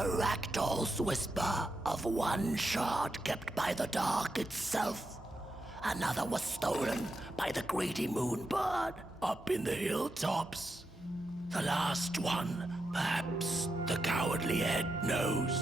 The ragdoll's whisper of one shard kept by the dark itself. Another was stolen by the greedy moonbird up in the hilltops. The last one, perhaps the cowardly head knows.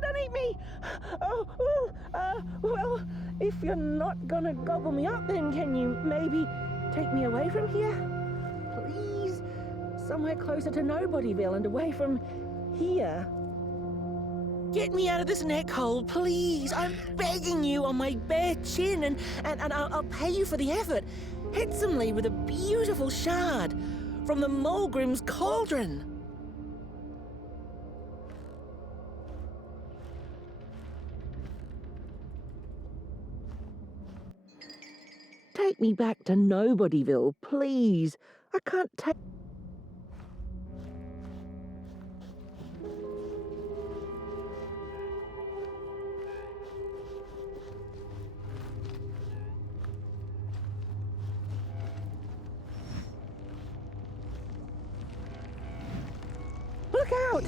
Don't eat me! Well, if you're not gonna gobble me up, then can you maybe take me away from here? Please? Somewhere closer to Nobodyville and away from here. Get me out of this neck hole, please. I'm begging you on my bare chin, and I'll pay you for the effort. Handsomely with a beautiful shard from the Mulgrim's cauldron. Take me back to Nobodyville, please. I can't take... Look out!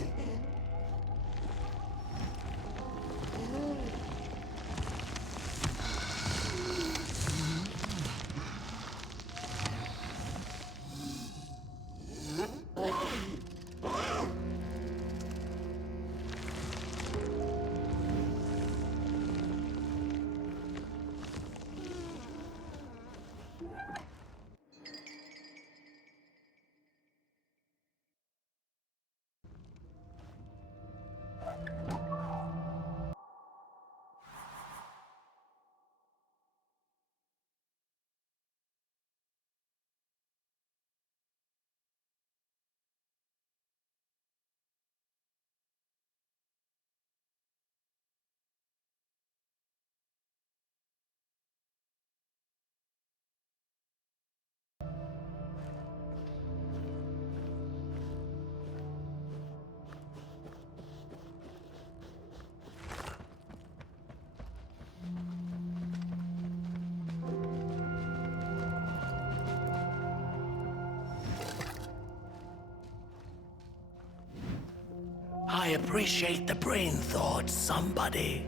I appreciate the brain thought, somebody.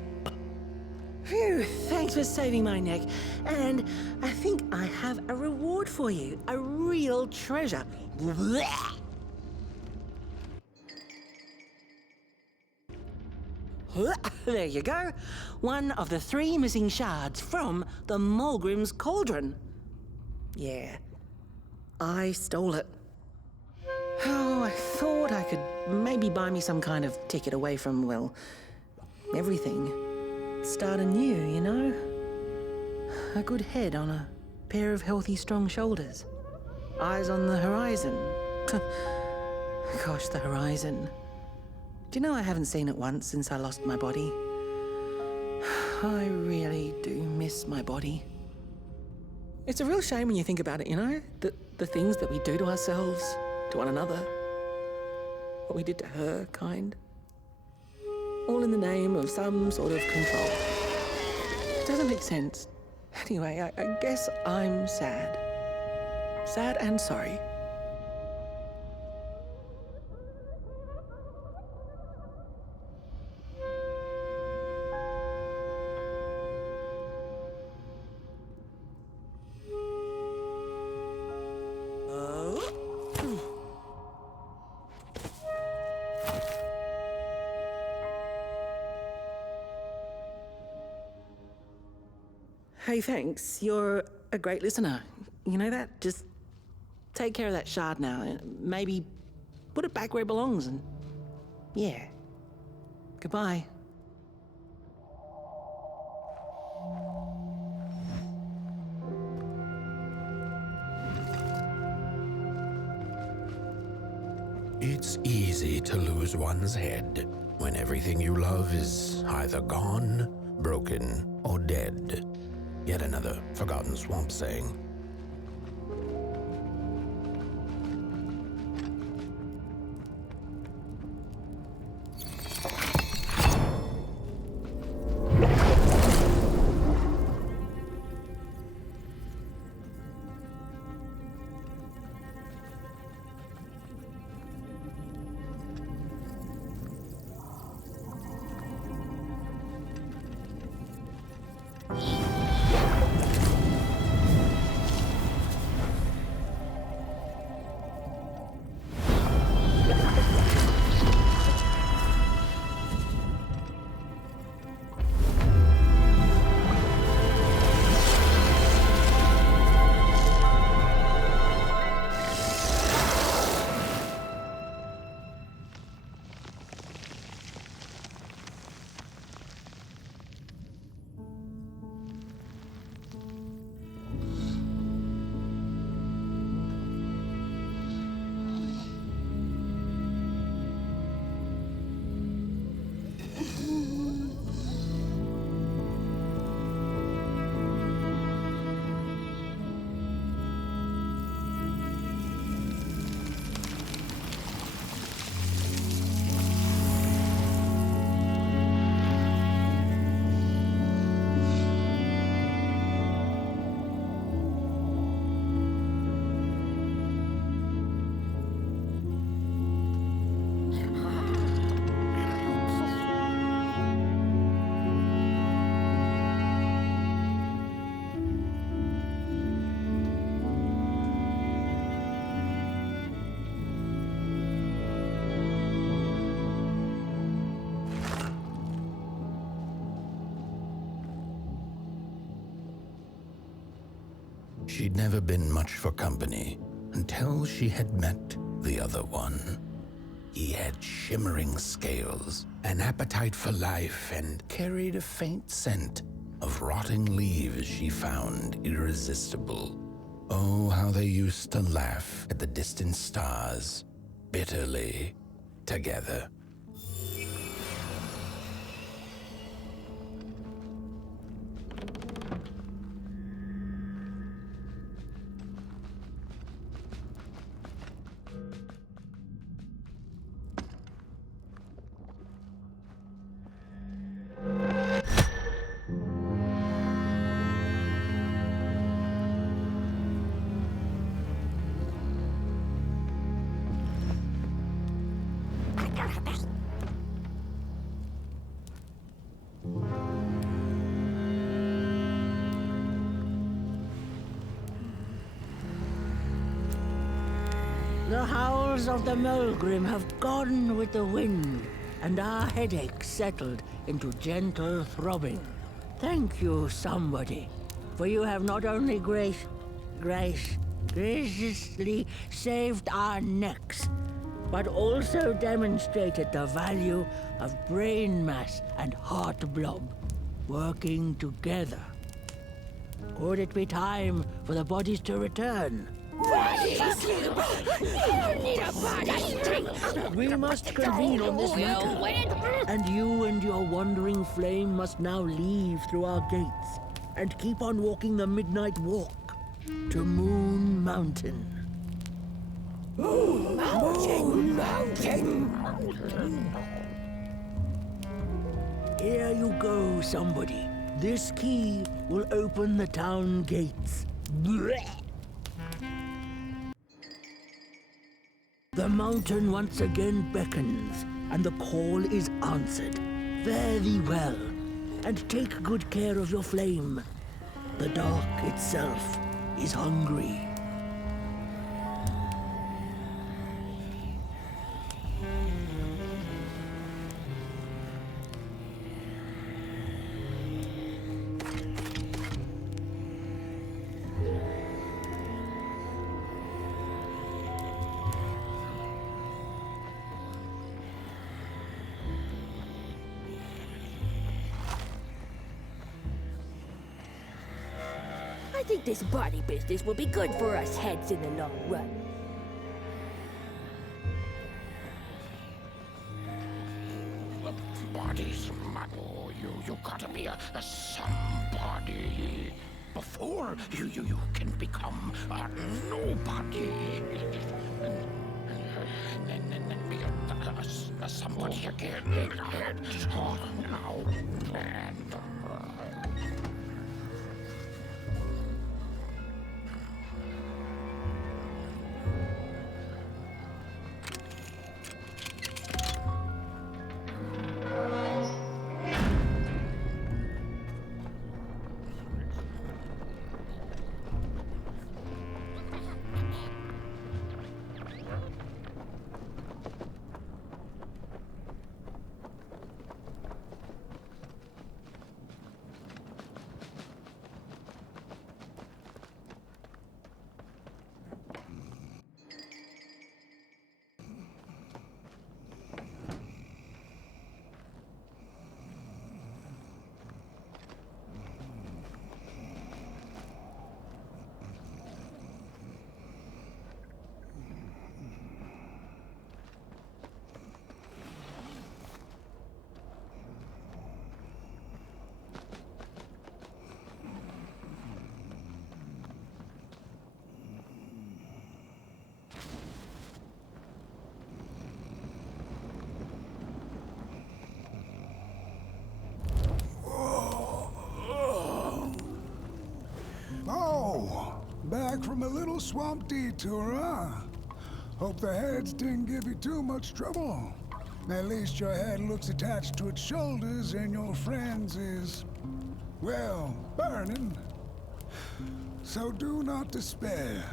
Phew, thanks for saving my neck. And I think I have a reward for you. A real treasure. There you go. One of the 3 missing shards from the Mulgrim's cauldron. Yeah, I stole it. Oh, I thought I could maybe buy me some kind of ticket away from, well, everything. Start anew, you know? A good head on a pair of healthy, strong shoulders. Eyes on the horizon. Gosh, the horizon. Do you know I haven't seen it once since I lost my body? I really do miss my body. It's a real shame when you think about it, you know? The things that we do to ourselves, to one another. What we did to her, kind. All in the name of some sort of control. It doesn't make sense. Anyway, I guess I'm sad. Sad and sorry. Hey, thanks. You're a great listener. You know that? Just take care of that shard now. And maybe put it back where it belongs and... yeah. Goodbye. It's easy to lose one's head when everything you love is either gone, broken, or dead. Yet another forgotten swamp saying. She'd never been much for company until she had met the other one. He had shimmering scales, an appetite for life, and carried a faint scent of rotting leaves she found irresistible. Oh, how they used to laugh at the distant stars, bitterly, together. The howls of the Mulgrim have gone with the wind, and our headaches settled into gentle throbbing. Thank you, somebody, for you have not only graciously saved our necks, but also demonstrated the value of brain mass and heart blob working together. Could it be time for the bodies to return? We must convene on this matter, and you and your wandering flame must now leave through our gates and keep on walking the midnight walk to Moon Mountain. Moon Mountain! Here you go, somebody. This key will open the town gates. The mountain once again beckons, and the call is answered. Fare thee well, and take good care of your flame. The dark itself is hungry. think this body business will be good for us heads in the long run. Bodies, oh, you gotta be a somebody before you can become a nobody. And then be a somebody again. Oh, now. And back from a little swamp detour, huh? Hope the heads didn't give you too much trouble. At least your head looks attached to its shoulders and your friend's is, well, burning. So do not despair.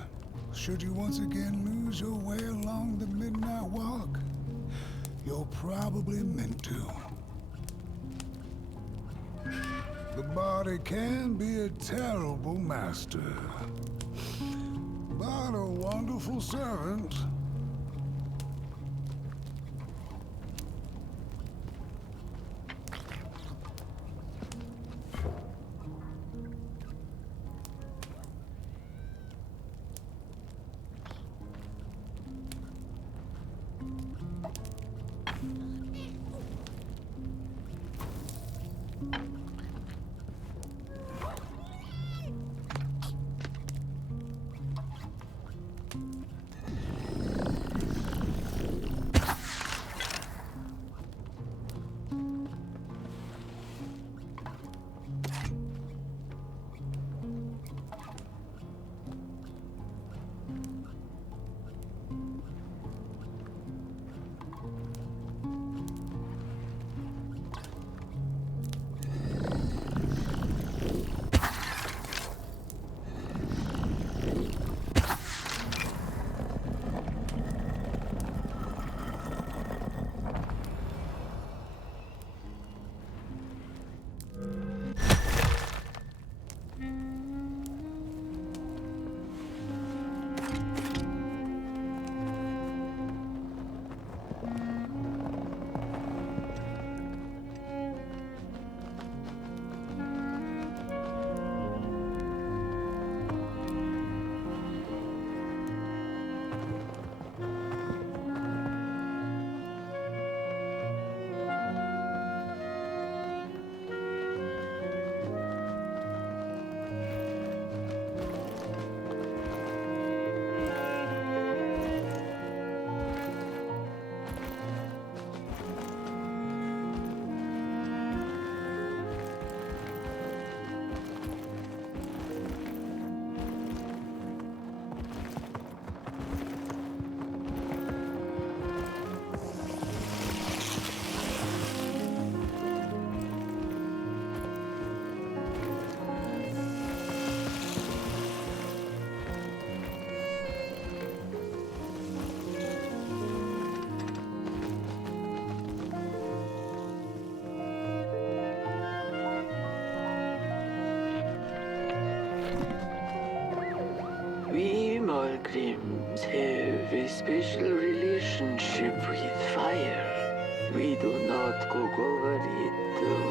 Should you once again lose your way along the midnight walk, you're probably meant to. The body can be a terrible master, but a wonderful servant. We Malgrims have a special relationship with fire. We do not cook over it.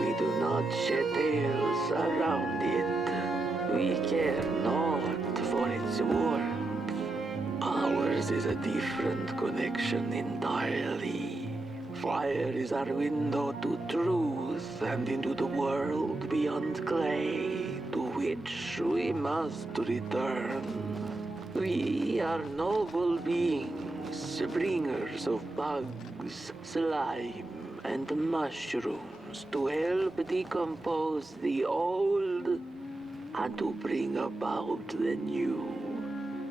We do not shed tales around it. We care not for its warmth. Ours is a different connection entirely. Fire is our window to truth and into the world beyond clay, to which we must return. We are noble beings, bringers of bugs, slime, and mushrooms to help decompose the old and to bring about the new.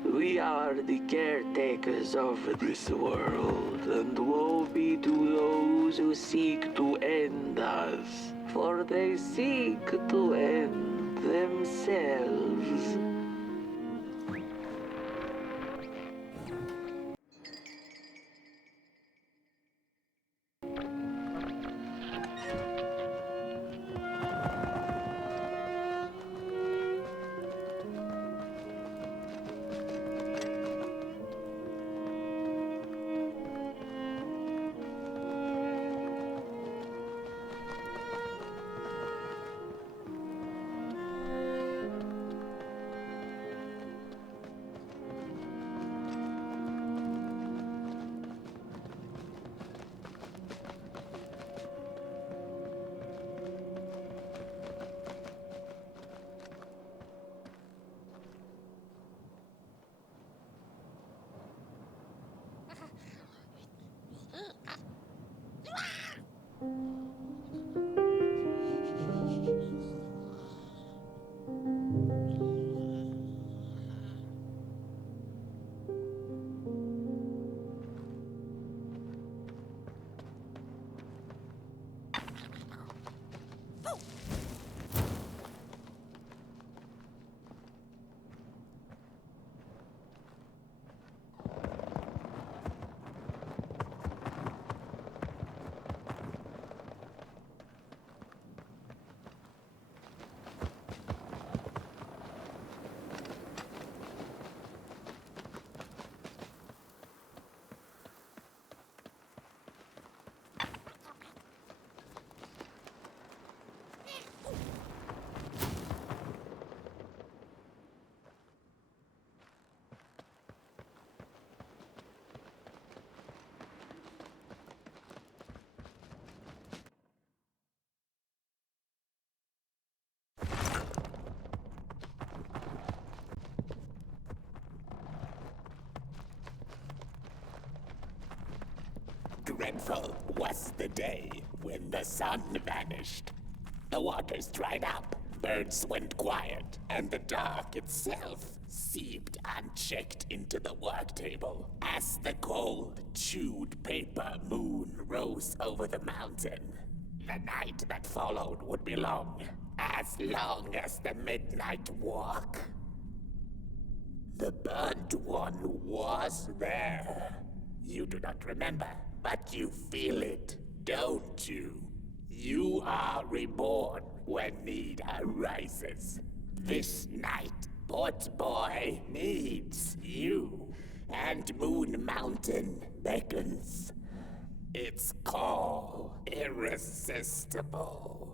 We are the caretakers of this world, and woe be to those who seek to end us, for they seek to end themselves. Dreadful was the day when the sun vanished. The waters dried up, birds went quiet, and the dark itself seeped unchecked into the work table as the cold, chewed paper moon rose over the mountain. The night that followed would be long as the midnight walk. The burnt one was there. You do not remember, but you feel it, don't you? You are reborn when need arises. This night, Port Boy needs you, and Moon Mountain beckons. Its call irresistible.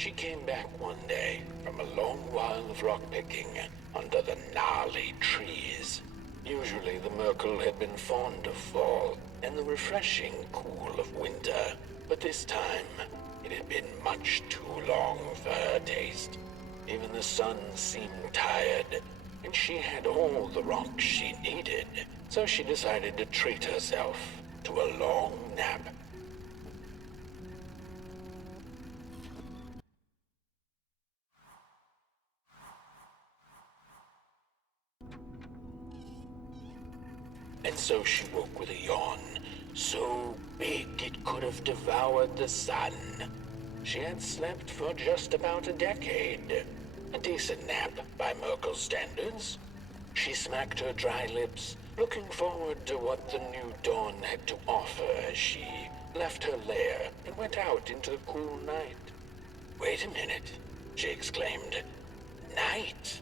She came back one day from a long while of rock-picking under the gnarly trees. Usually the Merkel had been fond of fall and the refreshing cool of winter, but this time it had been much too long for her taste. Even the sun seemed tired, and she had all the rocks she needed, so she decided to treat herself to a long nap. And so she woke with a yawn, so big it could have devoured the sun. She had slept for just about a decade. A decent nap by Merkel's standards. She smacked her dry lips, looking forward to what the new dawn had to offer as she left her lair and went out into the cool night. "Wait a minute," she exclaimed. "Night?"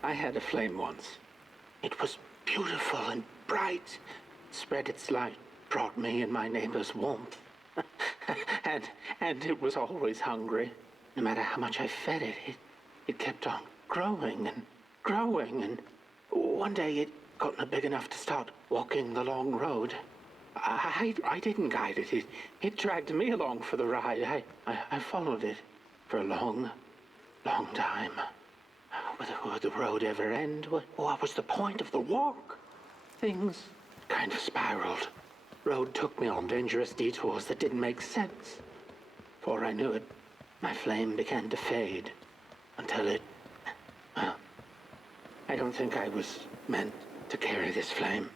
I had a flame once. It was beautiful and bright. Spread its light, brought me and my neighbors warmth. and it was always hungry. No matter how much I fed it, it kept on growing and growing. And one day it got big enough to start walking the long road. I didn't guide it. It dragged me along for the ride. I followed it for a long, long time. Would the road ever end? What was the point of the walk? Things kind of spiraled. Road took me on dangerous detours that didn't make sense. Before I knew it, my flame began to fade until it... Well, I don't think I was meant to carry this flame.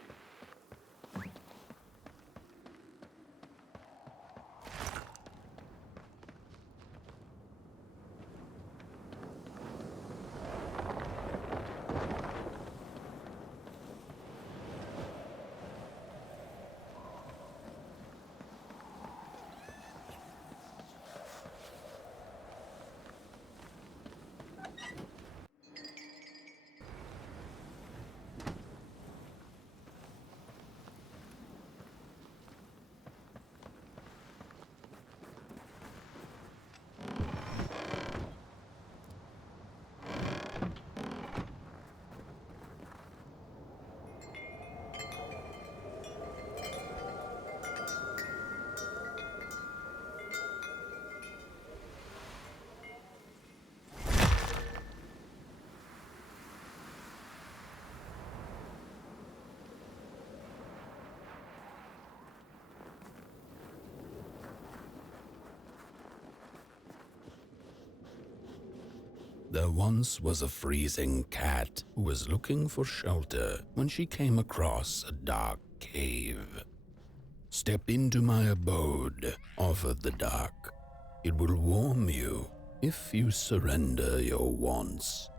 There once was a freezing cat who was looking for shelter when she came across a dark cave. "Step into my abode," offered the dark. "It will warm you if you surrender your wants."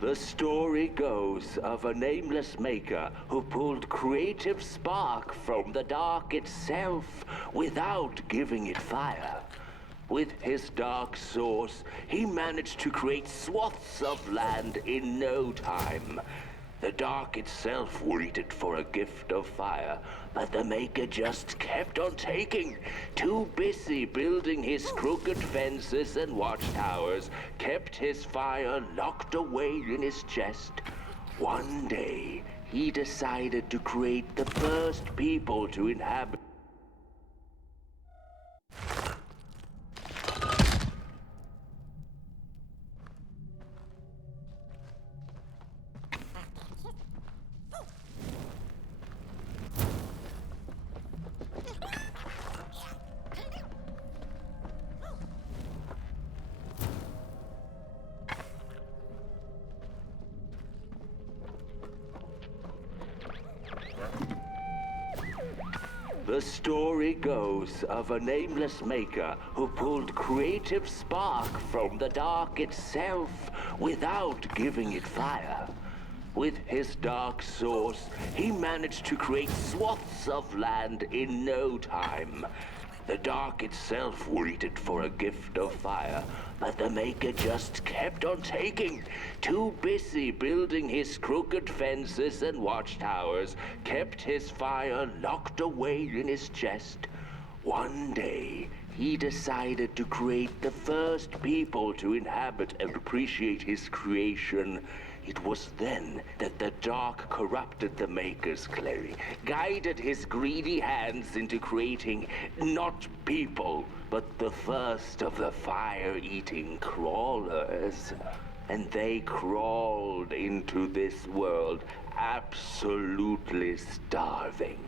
The story goes of a nameless maker who pulled creative spark from the dark itself without giving it fire. With his dark source, he managed to create swaths of land in no time. The dark itself waited for a gift of fire, but the maker just kept on taking. Too busy building his crooked fences and watchtowers, kept his fire locked away in his chest. One day, he decided to create the first people to inhabit. The story goes of a nameless maker who pulled creative spark from the dark itself without giving it fire. With his dark source, he managed to create swaths of land in no time. The dark itself waited for a gift of fire, but the maker just kept on taking. Too busy building his crooked fences and watchtowers, kept his fire locked away in his chest. One day, he decided to create the first people to inhabit and appreciate his creation. It was then that the dark corrupted the maker's clay, guided his greedy hands into creating not people, but the first of the fire-eating crawlers. And they crawled into this world absolutely starving.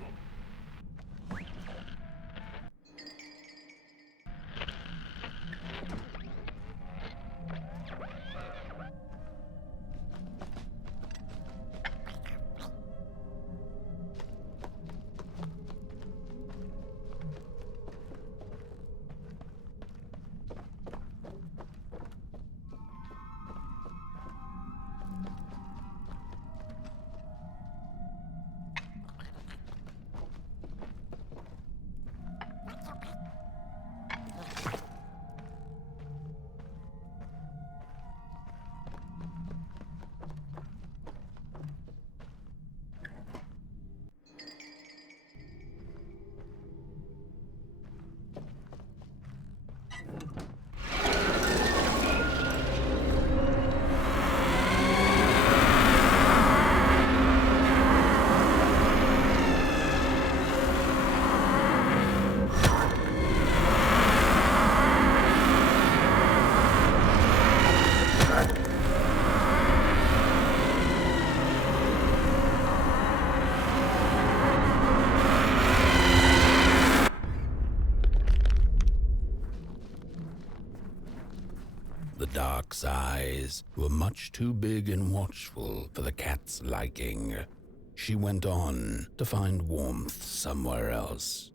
The dark's eyes were much too big and watchful for the cat's liking. She went on to find warmth somewhere else.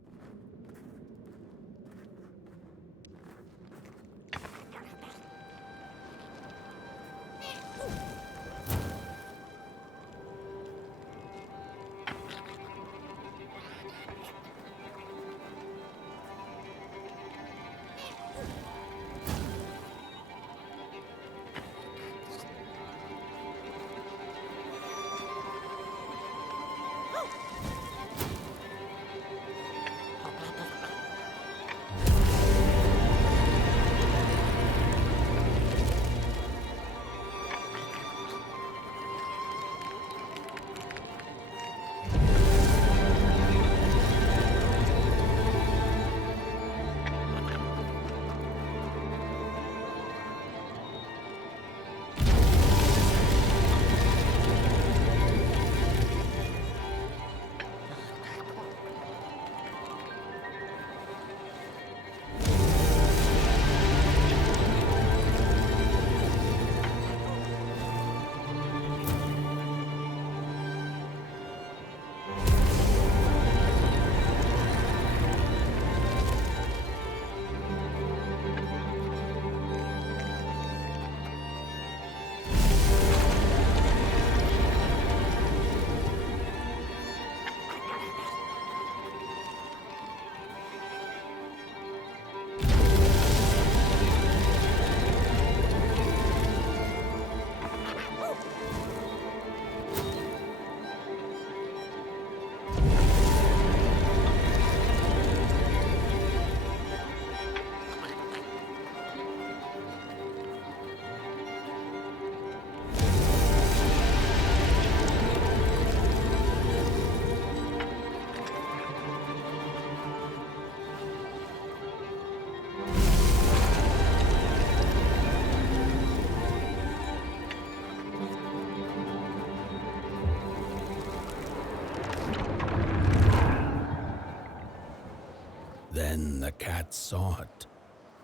Then the cat saw it.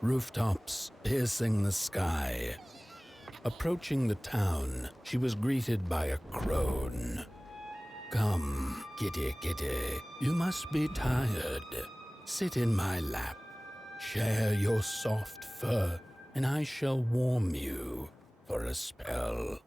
Rooftops piercing the sky. Approaching the town, she was greeted by a crone. Come, kitty, kitty, you must be tired. Sit in my lap, share your soft fur, and I shall warm you for a spell.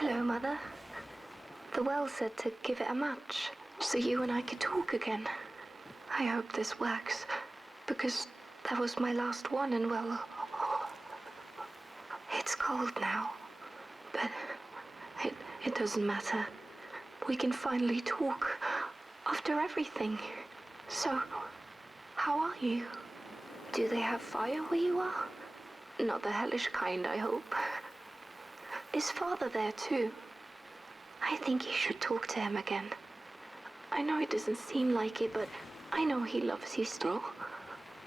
Hello, Mother. The well said to give it a match, so you and I could talk again. I hope this works, because that was my last one, and well, it's cold now. But it doesn't matter. We can finally talk after everything. So, how are you? Do they have fire where you are? Not the hellish kind, I hope. Is Father there too? I think you should talk to him again. I know it doesn't seem like it, but I know he loves you still.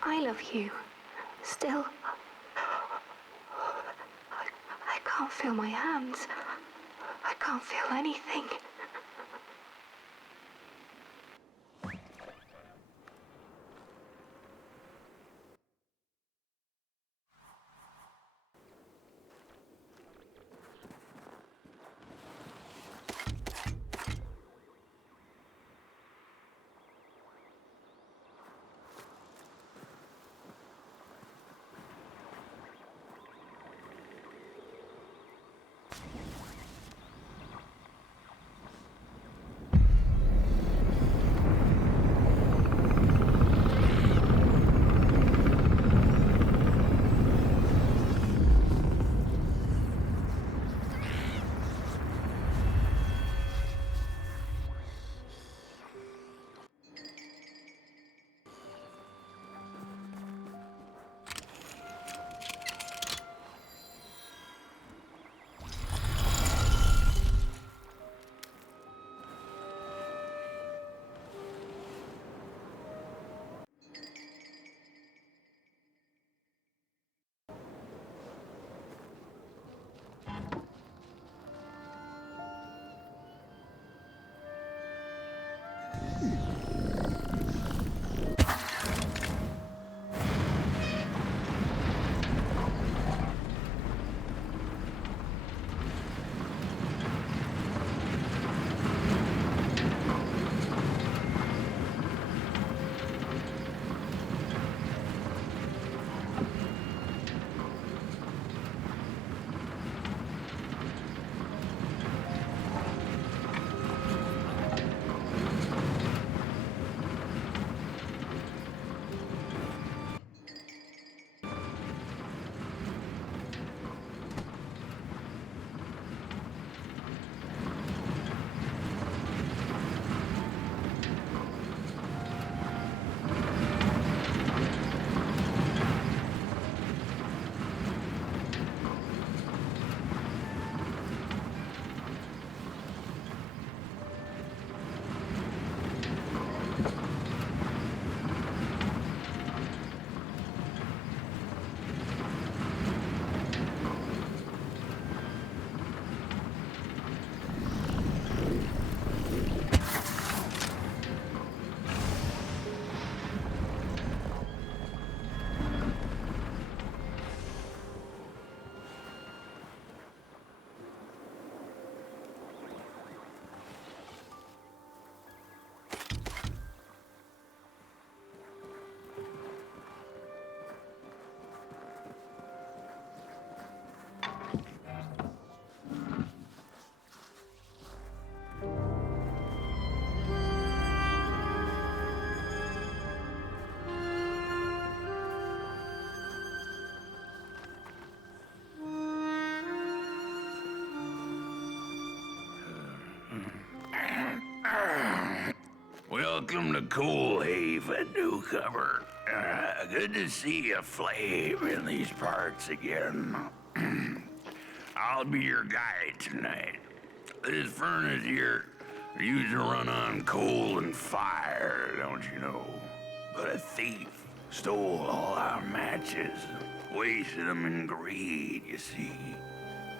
I love you. Still. I can't feel my hands. I can't feel anything. Welcome to Cool Haven, newcomer. Good to see a flame in these parts again. I'll be your guide tonight. This furnace here used to run on coal and fire, don't you know? But a thief stole all our matches, wasted them in greed, you see.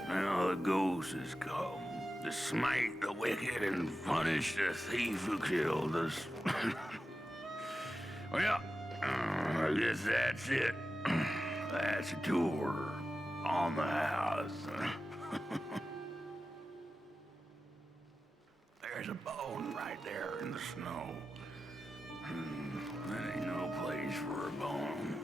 Now the ghost has come to smite the wicked and punish the thief who killed us. Well, I guess that's it. That's a tour on the house. There's a bone right there in the snow. That ain't no place for a bone.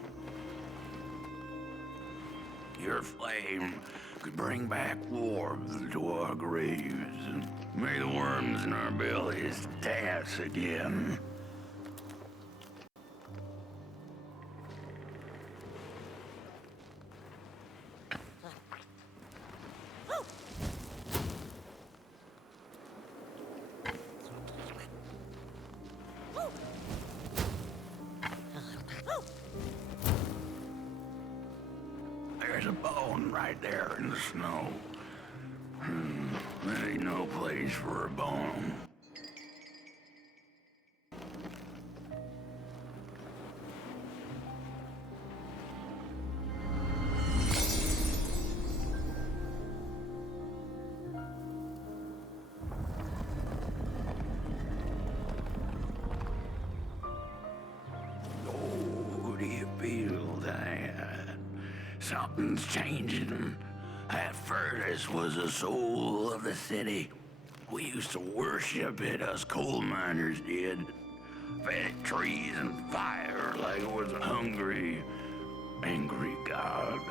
Your flame could bring back warmth to our graves, and may the worms in our bellies dance again. There's a bone right there in the snow. That ain't no place for a bone. Oh, do you feel that? Something's changing. That furnace was the soul of the city. We used to worship it, us coal miners did. Fed it trees and fire like it was a hungry, angry god.